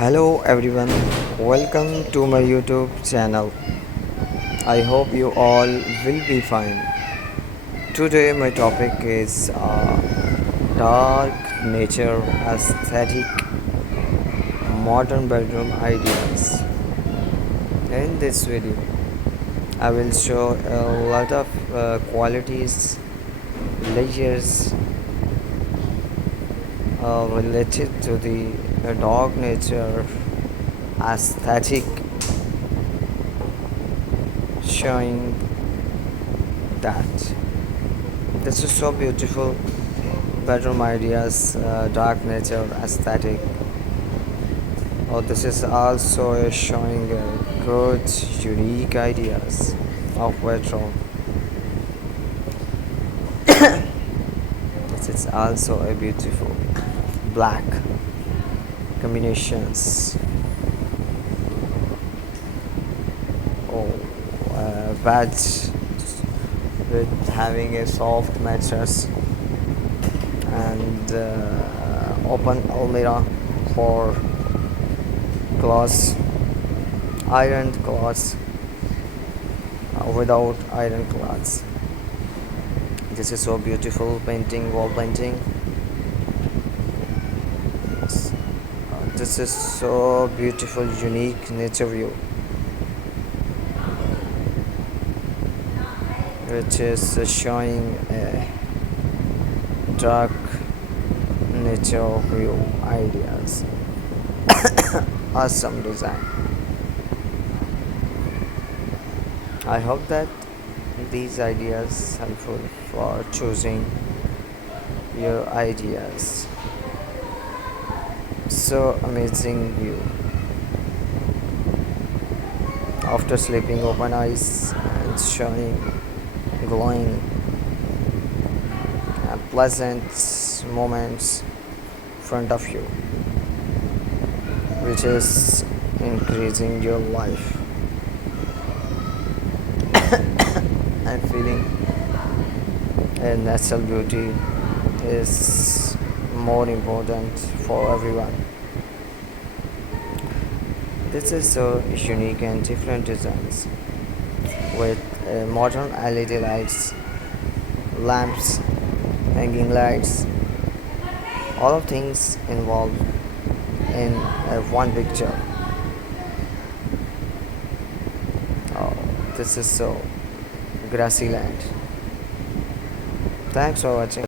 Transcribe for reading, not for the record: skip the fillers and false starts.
Hello everyone, welcome to my YouTube channel. I hope you all will be fine. Today my topic is dark nature aesthetic modern bedroom ideas. In this video, I will show a lot of qualities, layers related to the dark nature aesthetic, showing that this is so beautiful. Bedroom ideas, dark nature aesthetic. Oh, this is also showing good, unique ideas of bedroom. This is also a beautiful black combinations. Oh, bed with having a soft mattress and open almirah for clothes, ironed clothes, without iron clothes. This is so beautiful painting, wall painting. This is so beautiful, unique nature view, which is showing a dark nature view ideas. Awesome design. I hope that these ideas helpful for choosing your ideas. So amazing view. After sleeping, open eyes and showing glowing pleasant moments front of you, which is increasing your life and feeling a natural beauty is more important for everyone. This is so unique and different designs with modern LED lights, lamps, hanging lights, all of things involved in one picture. Oh, this is so grassy land. Thanks for watching.